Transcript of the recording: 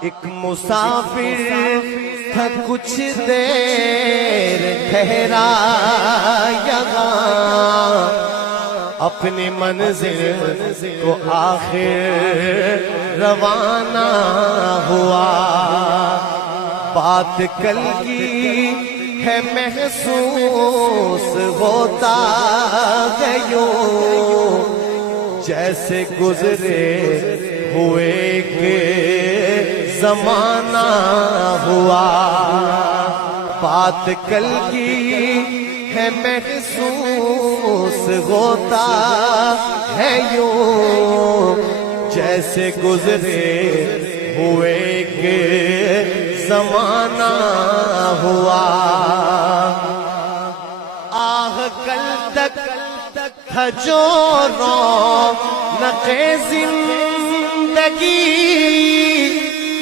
ایک مسافر تھا کچھ دیر ٹھہرا یہاں، اپنی منزل کو آخر روانہ ہوا۔ بات کل کی ہے محسوس ہوتا ہے یوں، جیسے گزرے ہوئے کہ زمانہ ہوا۔ بات کل کی ہے محسوس ہوتا ہے یوں، جیسے گزرے ہوئے کہ زمانہ ہوا۔ آہ کل تک تھا جو رونق زندگی،